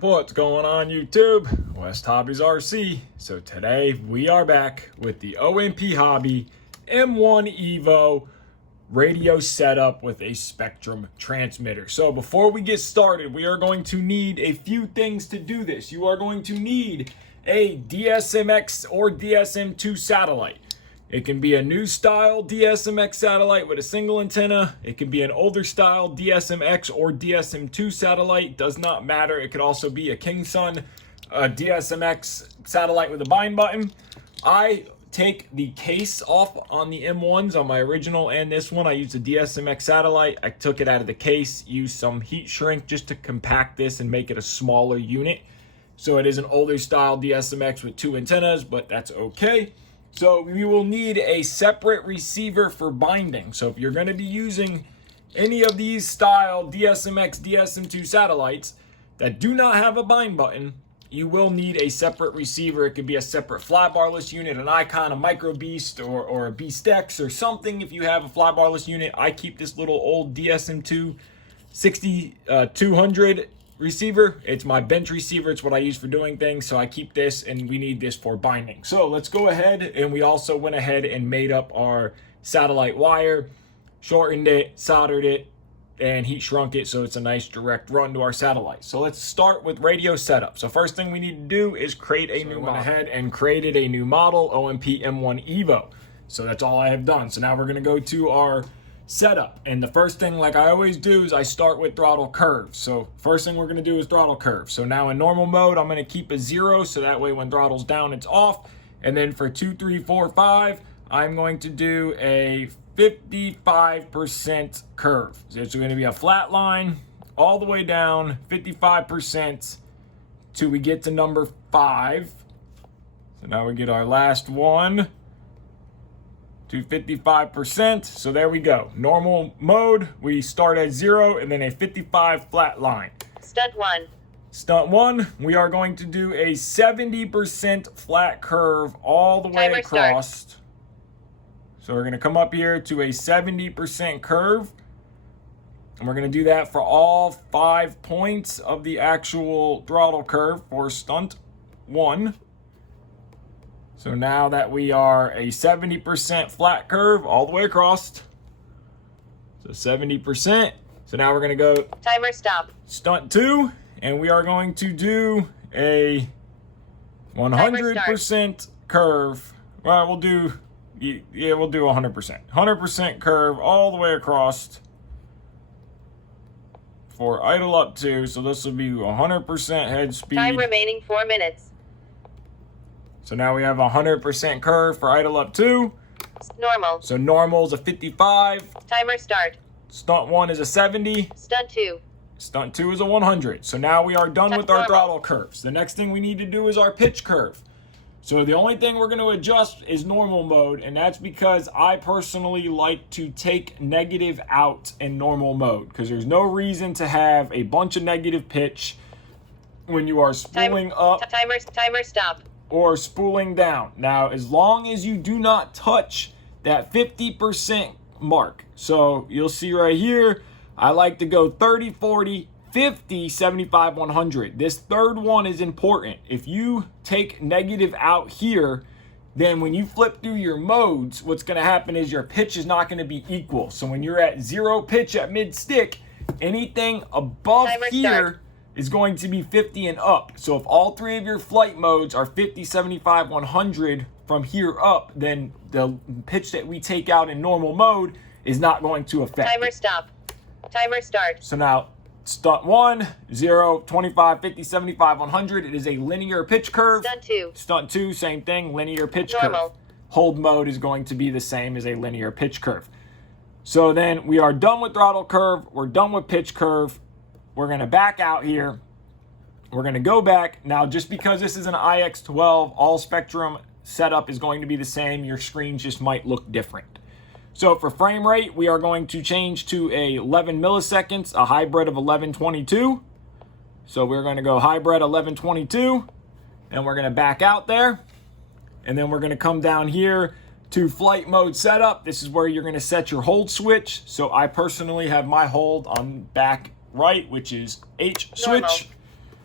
What's going on YouTube? West Hobbies RC. So today we are back with the OMP Hobby M1 EVO radio setup with a Spektrum transmitter. So before we get started, we are going to need a few things to do this. You are going to need a DSMX or DSM2 satellite. It can be a new style DSMX satellite with a single antenna. It can be an older style DSMX or DSM2 satellite. Does not matter. It could also be a King Sun DSMX satellite with a bind button. I take the case off on the M1s on my original and this one. I used a DSMX satellite. I took it out of the case, used some heat shrink just to compact this and make it a smaller unit. So it is an older style DSMX with two antennas, but that's okay. So we will need a separate receiver for binding. So if you're going to be using any of these style DSMX, DSM2 satellites that do not have a bind button, you will need a separate receiver. It could be a separate flybarless unit, an Icon, a Micro Beast, or a Beast X or something. If you have a flybarless unit, I keep this little old DSM2 6200 receiver. It's my bench receiver. It's what I use for doing things. So I keep this, and we need this for binding. So let's go ahead, and we also went ahead and made up our satellite wire, shortened it, soldered it, and heat shrunk it so it's a nice direct run to our satellite. So let's start with radio setup. So first thing we need to do is create a new model. I went ahead and created a new model, OMP M1 EVO. So that's all I have done. So now we're gonna go to our setup, and the first thing, like I always do, is I start with throttle curves. So first thing we're going to do is throttle curve. So now in normal mode, I'm going to keep a 0, so that way when throttle's down, it's off. And then for 2, 3, 4, 5, I'm going to do a 55% curve. So it's going to be a flat line all the way down 55% till we get to number 5. So now we get our last one to 55%. So there we go. Normal mode, we start at 0 and then a 55 flat line. Stunt 1. Stunt 1, we are going to do a 70% flat curve all the way Timer across. start. So we're going to come up here to a 70% curve. And we're going to do that for all 5 points of the actual throttle curve for stunt 1. So now that we are a 70% flat curve all the way across. So 70%. So now we're going to go Timer stop. stunt 2. And we are going to do a 100% curve. Well, we'll do 100%. 100% curve all the way across for idle up 2. So this will be 100% head speed. Time remaining 4 minutes. So now we have a 100% curve for idle up 2. Normal. So normal is a 55. Timer start. Stunt 1 is a 70. Stunt 2. Stunt 2 is a 100. So now we are done with our normal. throttle curves. The next thing we need to do is our pitch curve. So the only thing we're going to adjust is normal mode, and that's because I personally like to take negative out in normal mode, because there's no reason to have a bunch of negative pitch when you are spooling up. Timer stop. Or spooling down. Now, as long as you do not touch that 50% mark. So you'll see right here, I like to go 30, 40, 50, 75, 100. This third one is important. If you take negative out here, then when you flip through your modes, what's going to happen is your pitch is not going to be equal. So when you're at 0 pitch at mid stick, anything above here is going to be 50 and up. So if all 3 of your flight modes are 50, 75, 100 from here up, then the pitch that we take out in normal mode is not going to affect Timer it. stop. Timer start. So now stunt 1, 0, 25, 50, 75, 100. It is a linear pitch curve. Stunt 2. Stunt 2, same thing, linear pitch Normal. curve. Hold mode is going to be the same as a linear pitch curve. So then we are done with throttle curve. We're done with pitch curve. We're going to back out here. We're going to go back. Now, just because this is an IX12, all Spektrum setup is going to be the same. Your screens just might look different. So for frame rate, we are going to change to a 11 milliseconds, a hybrid of 1122. So we're going to go hybrid 1122, and we're going to back out there. And then we're going to come down here to flight mode setup. This is where you're going to set your hold switch. So I personally have my hold on back right, which is H switch. Normal.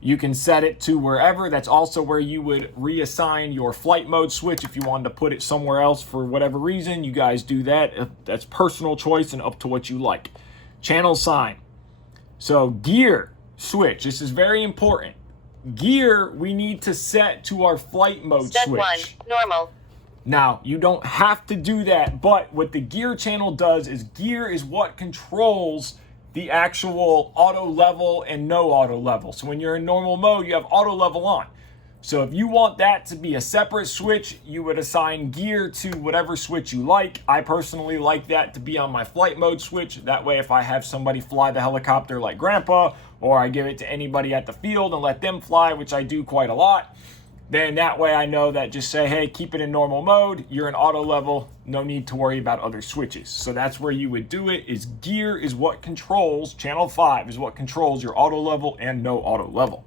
You can set it to wherever. That's also where you would reassign your flight mode switch if you wanted to put it somewhere else for whatever reason. You guys do that. That's personal choice and up to what you like. Channel sign. So gear switch. This is very important. Gear we need to set to our flight mode Step switch. 1, normal. Now, you don't have to do that, but what the gear channel does is gear is what controls the actual auto level and no auto level. So when you're in normal mode, you have auto level on. So if you want that to be a separate switch, you would assign gear to whatever switch you like. I personally like that to be on my flight mode switch. That way, if I have somebody fly the helicopter like Grandpa, or I give it to anybody at the field and let them fly, which I do quite a lot, then that way I know that just say, hey, keep it in normal mode. You're in auto level. No need to worry about other switches. So that's where you would do it. Is gear is what controls, channel 5 is what controls your auto level and no auto level.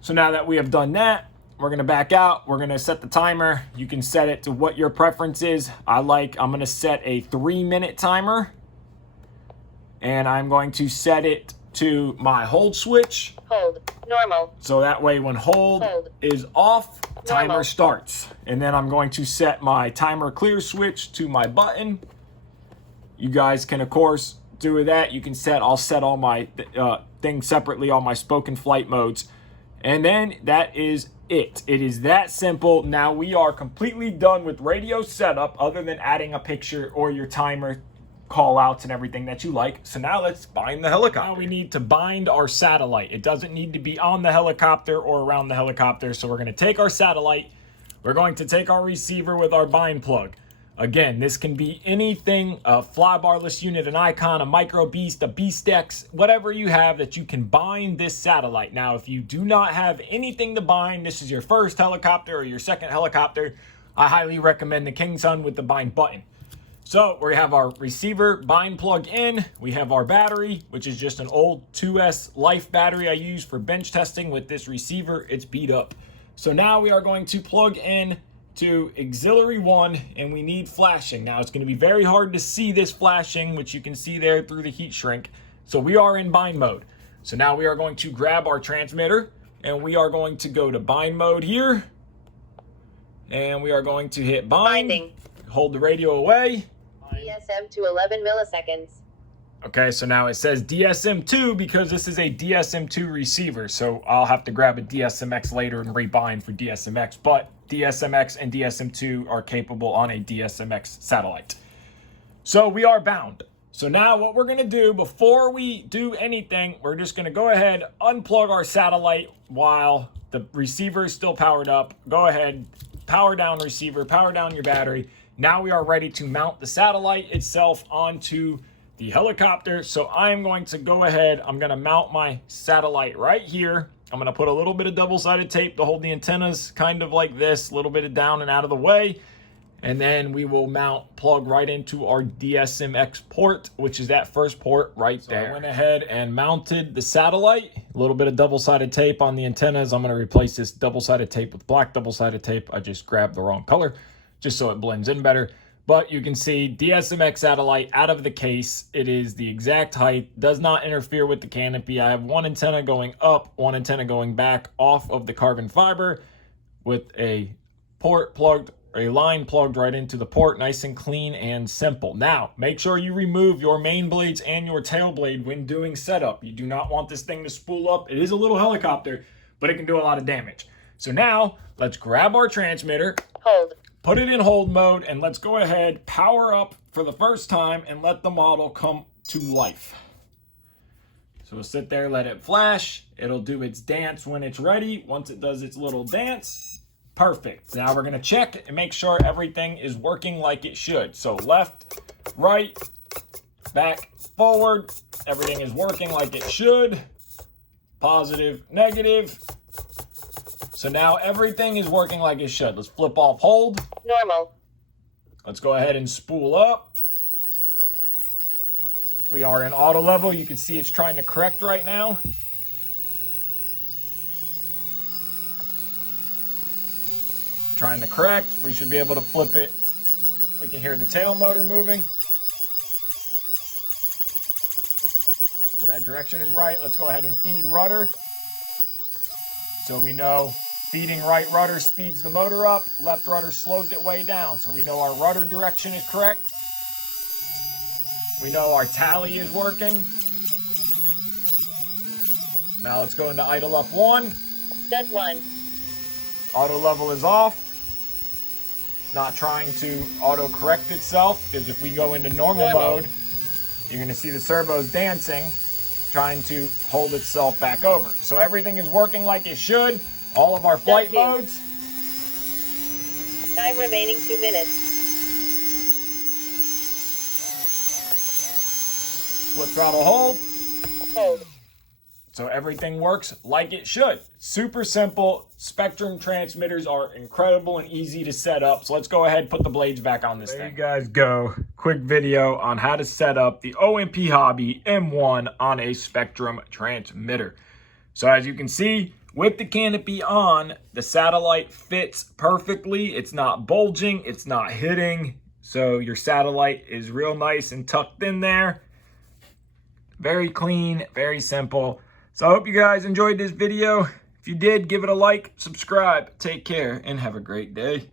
So now that we have done that, we're going to back out. We're going to set the timer. You can set it to what your preference is. I'm going to set a 3-minute timer. And I'm going to set it to my hold switch. Hold, normal. So that way when hold is off, timer Normal. starts. And then I'm going to set my timer clear switch to my button. You guys can, of course, do that. You can set, I'll set all my things separately, all my spoken flight modes. And then that is it. It is that simple. Now we are completely done with radio setup other than adding a picture or your timer call outs and everything that you like. So now let's bind the helicopter. Now we need to bind our satellite. It doesn't need to be on the helicopter or around the helicopter. So we're going to take our satellite. We're going to take our receiver with our bind plug. Again, this can be anything, a flybarless unit, an Icon, a Micro Beast, a Beastex, whatever you have that you can bind this satellite. Now, if you do not have anything to bind, this is your first helicopter or your second helicopter, I highly recommend the King Sun with the bind button. So we have our receiver bind plug in. We have our battery, which is just an old 2S Life battery I use for bench testing. With this receiver, it's beat up. So now we are going to plug in to auxiliary 1, and we need flashing. Now it's going to be very hard to see this flashing, which you can see there through the heat shrink. So we are in bind mode. So now we are going to grab our transmitter, and we are going to go to bind mode here. And we are going to hit bind. Binding. Hold the radio away. DSM to 11 milliseconds. Okay, so now it says DSM2 because this is a DSM2 receiver. So I'll have to grab a DSMX later and rebind for DSMX. But DSMX and DSM2 are capable on a DSMX satellite. So we are bound. So now what we're going to do before we do anything, we're just going to go ahead, unplug our satellite while the receiver is still powered up. Go ahead, power down receiver, power down your battery. Now we are ready to mount the satellite itself onto the helicopter. So I'm going to go ahead, I'm going to mount my satellite right here. I'm going to put a little bit of double-sided tape to hold the antennas kind of like this, a little bit of down and out of the way. And then we will plug right into our DSMX port, which is that first port right there. I went ahead and mounted the satellite, a little bit of double-sided tape on the antennas. I'm going to replace this double-sided tape with black double-sided tape. I just grabbed the wrong color just so it blends in better. But you can see DSMX satellite out of the case. It is the exact height, does not interfere with the canopy. I have one antenna going up, one antenna going back off of the carbon fiber with a line plugged right into the port, nice and clean and simple. Now, make sure you remove your main blades and your tail blade when doing setup. You do not want this thing to spool up. It is a little helicopter, but it can do a lot of damage. So now, let's grab our transmitter. Hold. Put it in hold mode, and let's go ahead, power up for the first time, and let the model come to life. So we'll sit there, let it flash. It'll do its dance when it's ready. Once it does its little dance, perfect. Now we're going to check and make sure everything is working like it should. So left, right, back, forward. Everything is working like it should. Positive, negative. So now everything is working like it should. Let's flip off hold. Normal. Let's go ahead and spool up. We are in auto level. You can see it's trying to correct right now. Trying to correct. We should be able to flip it. We can hear the tail motor moving. So that direction is right. Let's go ahead and feed rudder. So we know feeding right rudder speeds the motor up, left rudder slows it way down. So we know our rudder direction is correct. We know our tally is working. Now let's go into idle up 1. Stud 1. Auto level is off. Not trying to auto correct itself, because if we go into normal mode, you're going to see the servos dancing, trying to hold itself back over. So everything is working like it should. All of our flight two. modes. Time remaining 2 minutes. Flip throttle hold. Hold. So everything works like it should. Super simple. Spektrum transmitters are incredible and easy to set up. So let's go ahead and put the blades back on this thing. There you guys go. Quick video on how to set up the OMP Hobby M1 on a Spektrum transmitter. So as you can see, with the canopy on, the satellite fits perfectly. It's not bulging, it's not hitting. So your satellite is real nice and tucked in there. Very clean, very simple. So I hope you guys enjoyed this video. If you did, give it a like, subscribe, take care, and have a great day.